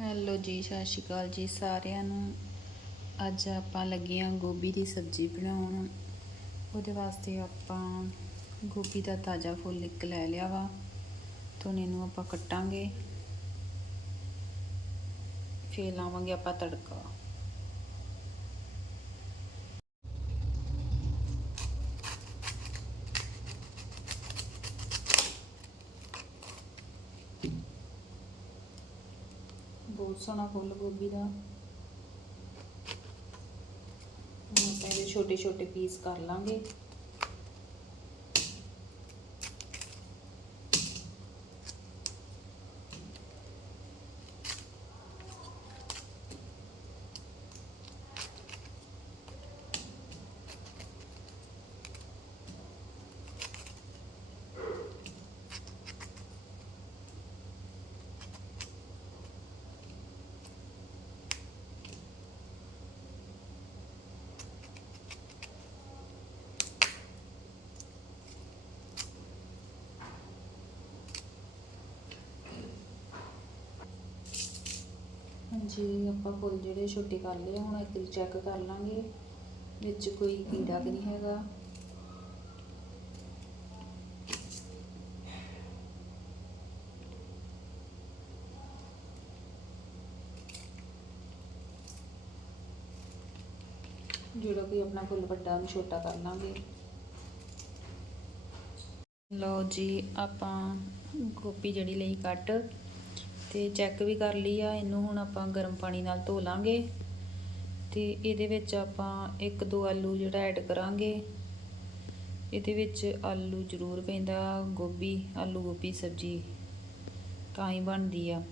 Hello ਜੀ, ਸਤਿ ਸ਼੍ਰੀ ਅਕਾਲ ਜੀ ਸਾਰਿਆਂ ਨੂੰ। ਅੱਜ ਆਪਾਂ ਲੱਗੇ ਲੱਗੀਆਂ ਗੋਭੀ ਦੀ ਸਬਜ਼ੀ ਬਣਾਉਣ। ਉਹਦੇ ਵਾਸਤੇ ਆਪਾਂ ਗੋਭੀ ਦਾ ਤਾਜ਼ਾ ਫੁੱਲ ਇੱਕ ਲੈ ਲਿਆ ਵਾ। ਤੋਂ ਇਹਨੂੰ ਆਪਾਂ ਕੱਟਾਂਗੇ। ਫੇਰ ਲਾਵਾਂਗੇ ਆਪਾਂ ਤੜਕਾ। ਬਹੁਤ ਸੋਹਣਾ ਫੁੱਲ ਗੋਭੀ ਦਾ। ਹੁਣ ਆਪਾਂ ਇਹਦੇ ਛੋਟੇ ਛੋਟੇ ਪੀਸ ਕਰ ਲਾਂਗੇ। ਜੀ ਆਪਾਂ ਫੁੱਲ ਜਿਹੜੇ ਛੋਟੇ ਕਰ ਲਏ ਹੁਣ ਇੱਕ ਵਾਰੀ ਚੈੱਕ ਕਰ ਲਾਂਗੇ, ਵਿੱਚ ਕੋਈ ਕੀੜਾ ਵੀ ਨਹੀਂ ਹੈਗਾ। ਜਿਹੜਾ ਕਿ ਆਪਣਾ ਫੁੱਲ ਵੱਡਾ ਉਹਨੂੰ ਛੋਟਾ ਕਰ ਲਾਂਗੇ। ਲਓ ਜੀ, ਆਪਾਂ ਗੋਭੀ ਜਿਹੜੀ ਲਈ ਕੱਟ। ਤੇ ਚੈੱਕ ਵੀ ਕਰ ਲਈ ਆ, ਇਹਨੂੰ ਹੁਣ ਆਪਾਂ ਗਰਮ ਪਾਣੀ ਨਾਲ ਧੋ ਲਾਂਗੇ। ਤੇ ਇਹਦੇ ਵਿੱਚ ਆਪਾਂ ਇੱਕ ਦੋ ਆਲੂ ਜਿਹੜਾ ਐਡ ਕਰਾਂਗੇ। ਇਹਦੇ ਵਿੱਚ ਆਲੂ ਜ਼ਰੂਰ ਪੈਂਦਾ, ਗੋਭੀ, ਆਲੂ ਗੋਭੀ ਸਬਜ਼ੀ ਤਾਂ ਹੀ ਬਣਦੀ ਆ।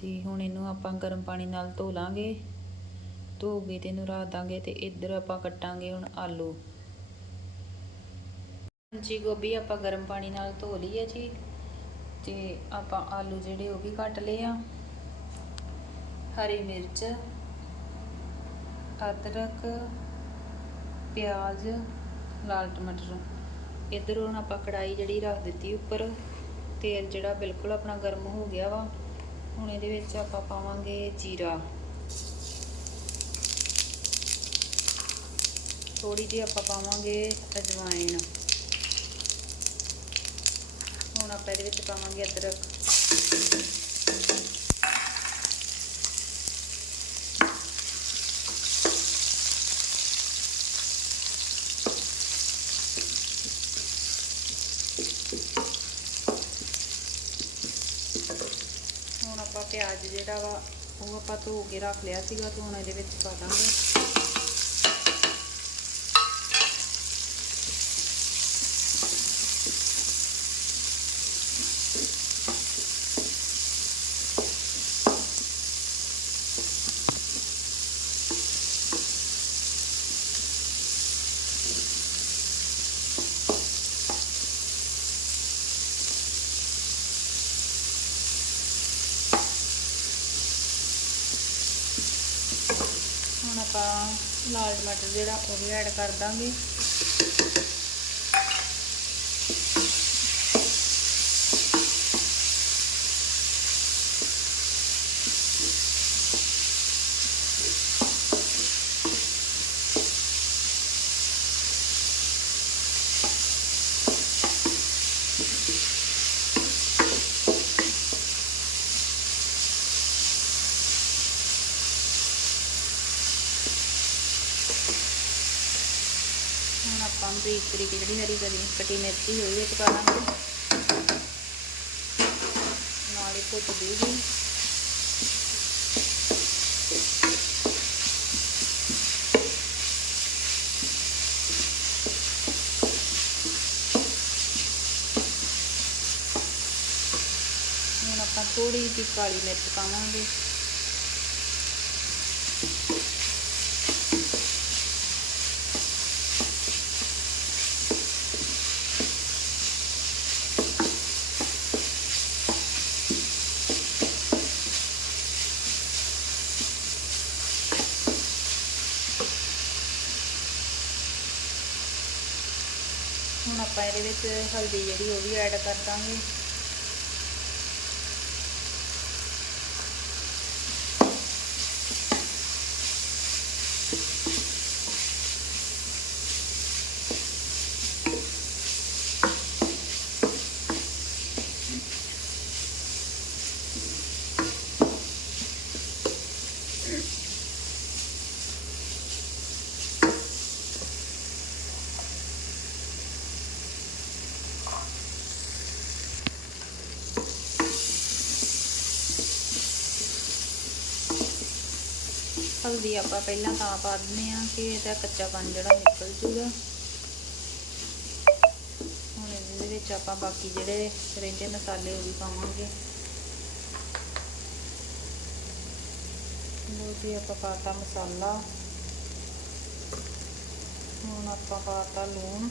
ਤੇ ਹੁਣ ਇਹਨੂੰ ਆਪਾਂ ਗਰਮ ਪਾਣੀ ਨਾਲ ਧੋ ਲਾਂਗੇ। ਧੋ ਕੇ ਤੇ ਇਹਨੂੰ ਰੱਖ ਦਾਂਗੇ ਤੇ ਇੱਧਰ ਆਪਾਂ ਕੱਟਾਂਗੇ ਹੁਣ ਆਲੂ। ਜੀ ਗੋਭੀ ਆਪਾਂ ਗਰਮ ਪਾਣੀ ਨਾਲ ਧੋ ਲਈ ਹੈ ਜੀ। ਤੇ ਆਪਾਂ ਆਲੂ ਜਿਹੜੇ ਉਹ ਵੀ ਕੱਟ ਲਏ ਆ। ਹਰੀ ਮਿਰਚ, ਅਦਰਕ, ਪਿਆਜ਼, ਲਾਲ ਟਮਾਟਰ। ਇੱਧਰ ਹੁਣ ਆਪਾਂ ਕੜਾਈ ਜਿਹੜੀ ਰੱਖ ਦਿੱਤੀ ਉੱਪਰ। ਤੇਲ ਜਿਹੜਾ ਬਿਲਕੁਲ ਆਪਣਾ ਗਰਮ ਹੋ ਗਿਆ ਵਾ। ਹੁਣ ਇਹਦੇ ਵਿੱਚ ਆਪਾਂ ਪਾਵਾਂਗੇ ਜੀਰਾ। ਥੋੜੀ ਜਿਹੀ ਆਪਾਂ ਪਾਵਾਂਗੇ ਅਜਵਾਇਣ। ਆਪਾਂ ਇਹਦੇ ਵਿੱਚ ਪਾਵਾਂਗੇ ਅਦਰਕ। ਹੁਣ ਆਪਾਂ ਪਿਆਜ਼ ਜਿਹੜਾ ਵਾ, ਉਹ ਆਪਾਂ ਧੋ ਕੇ ਰੱਖ ਲਿਆ ਸੀਗਾ, ਤੇ ਹੁਣ ਇਹਦੇ ਵਿੱਚ ਪਾ ਦਾਂਗੇ ਹੁਣ ਆਪਾਂ ਲਾਲ ਟਮਾਟਰ ਜਿਹੜਾ ਉਹ ਵੀ ਐਡ ਕਰ ਦਾਂਗੇ। ਹੁਣ ਆਪਾਂ ਬਰੀਕ ਬਰੀਕ ਜਿਹੜੀ ਹਰੀ ਕਰੀ, ਕਟੀ ਮਿਰਚੀ ਹੋਈ ਵਿੱਚ ਪਾ ਦਾਂਗੇ ਨਾਲ ਹੀ ਭੁੱਜ ਜੂਗੀ ਹੁਣ ਆਪਾਂ ਥੋੜੀ ਜਿਹੀ ਕਾਲੀ ਮਿਰਚ ਪਾਵਾਂਗੇ। ਹੁਣ ਆਪਾਂ ਇਹਦੇ ਵਿੱਚ ਹਲਦੀ ਜਿਹੜੀ ਉਹ ਵੀ ਐਡ ਕਰ ਦਾਂਗੇ Mm-hmm. ਹਲਦੀ ਆਪਾਂ ਪਹਿਲਾਂ ਤਾਂ ਪਾ ਦਿੰਦੇ ਆ ਕਿ ਇਹਦਾ ਕੱਚਾਪਨ ਜਿਹੜਾ ਨਿਕਲ ਜੂਗਾ। ਹੁਣ ਇਹਦੇ ਵਿੱਚ ਆਪਾਂ ਬਾਕੀ ਜਿਹੜੇ ਰਹਿੰਦੇ ਮਸਾਲੇ ਉਹ ਵੀ ਪਾਵਾਂਗੇ। ਉਹ ਵੀ ਆਪਾਂ ਪਾਤਾ ਮਸਾਲਾ। ਹੁਣ ਆਪਾਂ ਪਾਤਾ ਲੂਣ।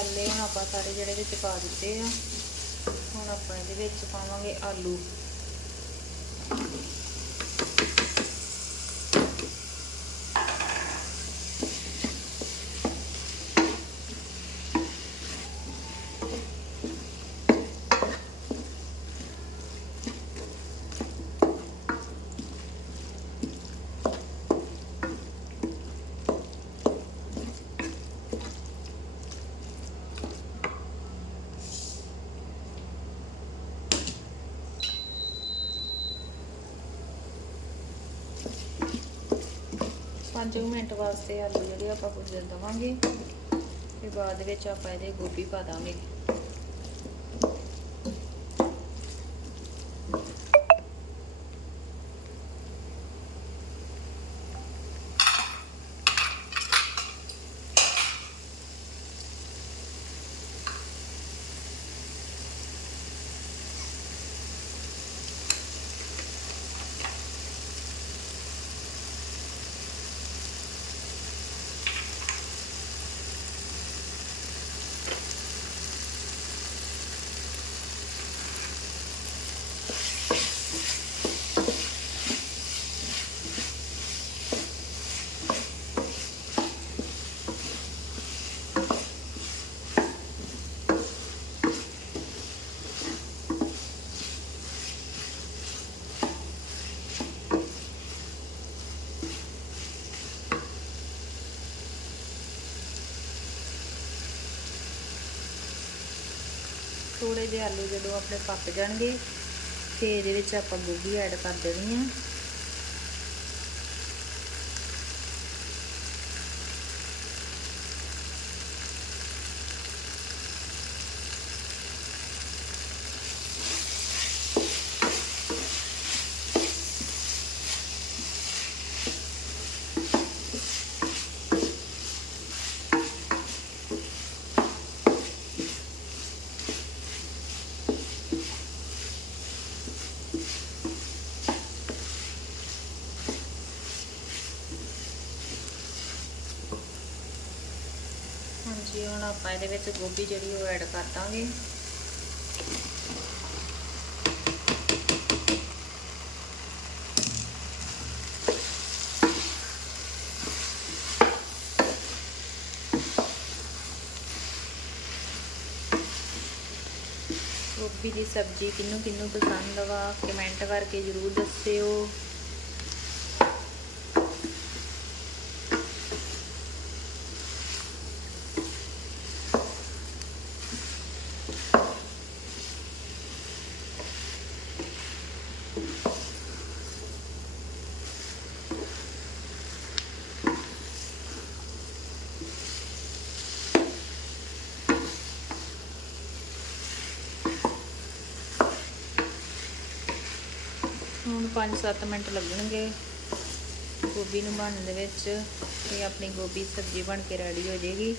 ਮਸਾਲੇ ਹੁਣ ਆਪਾਂ ਸਾਰੇ ਜਿਹੜੇ ਵਿੱਚ ਪਾ ਦਿੱਤੇ ਆ। ਹੁਣ ਆਪਾਂ ਇਹਦੇ ਵਿੱਚ ਪਾਵਾਂਗੇ ਆਲੂ। ਪੰਜ ਮਿੰਟ ਵਾਸਤੇ ਆਲੂ ਜਿਹੜੇ ਆਪਾਂ ਭੁੱਜਣ ਦਵਾਂਗੇ, ਤੇ ਬਾਅਦ ਵਿੱਚ ਆਪਾਂ ਇਹਦੇ ਗੋਭੀ ਪਾ ਦਾਂਗੇ। ਥੋੜੇ ਆਲੂ ਜਦੋਂ ਆਪਣੇ ਪੱਕ ਜਾਣਗੇ ਫਿਰ ਇਹਦੇ ਵਿੱਚ ਆਪਾਂ ਗੋਭੀ ਐਡ ਕਰ ਦੇਣੀ ਆ ਹਾਂਜੀ ਹੁਣ ਆਪਾਂ ਇਹਦੇ ਵਿੱਚ ਗੋਭੀ ਜਿਹੜੀ ਉਹ ਐਡ ਕਰ ਦਾਂਗੇ। ਗੋਭੀ ਦੀ ਸਬਜ਼ੀ ਕਿੰਨੂੰ ਕਿੰਨੂੰ ਪਸੰਦ ਵਾ ਕਮੈਂਟ ਕਰਕੇ ਜਰੂਰ ਦੱਸਿਓ ਹੁਣ 5-7 ਮਿੰਟ ਲੱਗਣਗੇ। ਗੋਭੀ ਨੂੰ ਬਣਨ ਦੇ ਵਿੱਚ ਇਹ ਆਪਣੀ ਗੋਭੀ ਸਬਜ਼ੀ ਬਣ ਕੇ ਰੈਡੀ ਹੋ ਜਾਏਗੀ।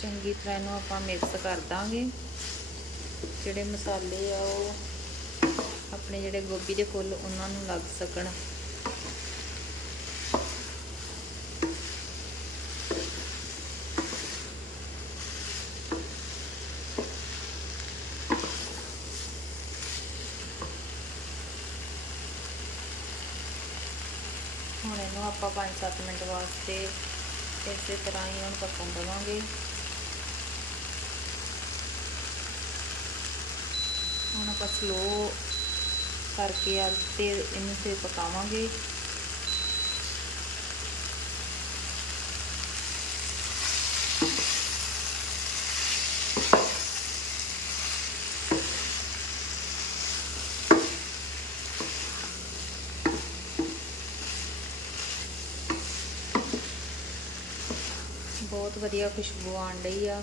ਚੰਗੀ ਤਰ੍ਹਾਂ ਇਹਨੂੰ ਆਪਾਂ ਮਿਕਸ ਕਰ ਦਾਂਗੇ। ਜਿਹੜੇ ਮਸਾਲੇ ਆ ਉਹ ਆਪਣੇ ਜਿਹੜੇ ਗੋਭੀ ਦੇ ਫੁੱਲ ਉਹਨਾਂ ਨੂੰ ਲੱਗ ਸਕਣ ਹੁਣ ਇਹਨੂੰ ਆਪਾਂ 5-7 ਮਿੰਟ ਵਾਸਤੇ ਇਸੇ ਤਰ੍ਹਾਂ ਹੀ ਇਹਨਾਂ ਪੱਕਣ ਦੇਵਾਂਗੇ। ਹੁਣ ਆਪਾਂ ਸਲੋ ਕਰਕੇ ਆ ਤੇ ਇਹਨੂੰ ਫਿਰ ਪਕਾਵਾਂਗੇ। ਬਹੁਤ ਵਧੀਆ ਖੁਸ਼ਬੂ ਆਣ ਰਹੀ ਆ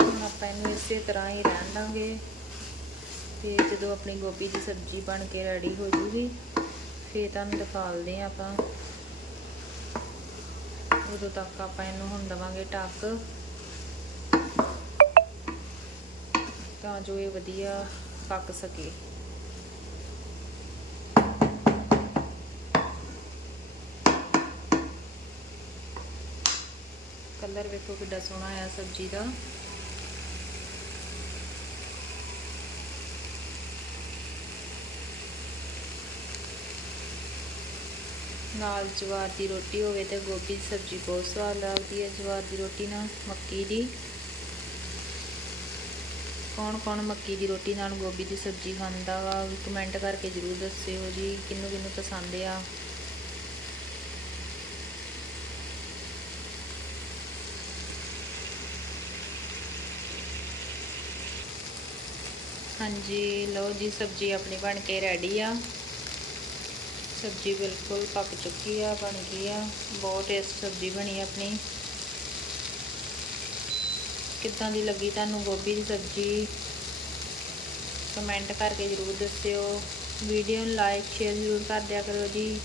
ਹੁਣ ਆਪਾਂ ਇਹਨੂੰ ਇਸੇ ਤਰ੍ਹਾਂ ਹੀ ਰਹਿਣ ਦਾਂਗੇ। ਤੇ ਜਦੋਂ ਆਪਣੀ ਗੋਭੀ ਦੀ ਸਬਜ਼ੀ ਬਣ ਕੇ ਰੈਡੀ ਹੋ ਜੂਗੀ, ਫੇਰ ਤੁਹਾਨੂੰ ਦਿਖਾਲਦੇ ਆ ਆਪਾਂ। ਉਦੋਂ ਤੱਕ ਆਪਾਂ ਇਹਨੂੰ ਹੁਣ ਦਵਾਂਗੇ ਟੱਕ ਤਾਂ ਜੋ ਇਹ ਵਧੀਆ ਪੱਕ ਸਕੇ। ਕਲਰ ਵੇਖੋ ਕਿੱਡਾ ਸੋਹਣਾ ਆਇਆ ਸਬਜ਼ੀ ਦਾ। ਨਾਲ ਜਵਾਰ ਦੀ ਰੋਟੀ ਹੋਵੇ ਤੇ ਗੋਭੀ ਦੀ ਸਬਜ਼ੀ ਬਹੁਤ ਸਵਾਦ ਲੱਗਦੀ ਹੈ। ਜਵਾਰ ਦੀ ਰੋਟੀ ਨਾਲ ਮੱਕੀ ਦੀ ਕੌਣ ਕੌਣ ਮੱਕੀ ਦੀ ਰੋਟੀ ਨਾਲ ਗੋਭੀ ਦੀ ਸਬਜ਼ੀ ਖਾਂਦਾ ਵਾ ਕਮੈਂਟ ਕਰਕੇ ਜਰੂਰ ਦੱਸਿਓ ਜੀ ਕਿੰਨੂੰ ਕਿੰਨੂੰ ਪਸੰਦ ਆ। ਹਾਂਜੀ, ਲਓ ਜੀ, ਸਬਜ਼ੀ ਆਪਣੀ ਬਣ ਕੇ ਰੈਡੀ ਆ। ਸਬਜ਼ੀ ਬਿਲਕੁਲ ਪੱਕ ਚੁੱਕੀ ਆ, ਬਣ ਗਈ ਆ। ਬਹੁਤ ਟੇਸਟ ਸਬਜ਼ੀ ਬਣੀ ਆਪਣੀ। ਕਿੱਦਾਂ ਦੀ ਲੱਗੀ ਤੁਹਾਨੂੰ ਗੋਭੀ ਦੀ ਸਬਜ਼ੀ? ਕਮੈਂਟ ਕਰਕੇ ਜ਼ਰੂਰ ਦੱਸਿਓ। ਵੀਡੀਓ ਨੂੰ ਲਾਈਕ ਸ਼ੇਅਰ ਜ਼ਰੂਰ ਕਰ ਦਿਆ ਕਰੋ ਜੀ।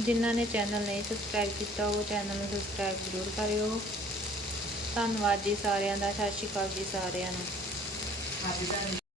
ਜਿਨ੍ਹਾਂ ਨੇ ਚੈਨਲ ਨਹੀਂ ਸਬਸਕ੍ਰਾਈਬ ਕੀਤਾ, ਉਹ ਚੈਨਲ ਨੂੰ ਸਬਸਕ੍ਰਾਈਬ ਜ਼ਰੂਰ ਕਰਿਓ। ਧੰਨਵਾਦ ਜੀ ਸਾਰਿਆਂ ਦਾ। ਸਤਿ ਸ਼੍ਰੀ ਅਕਾਲ ਜੀ ਸਾਰਿਆਂ ਨੂੰ।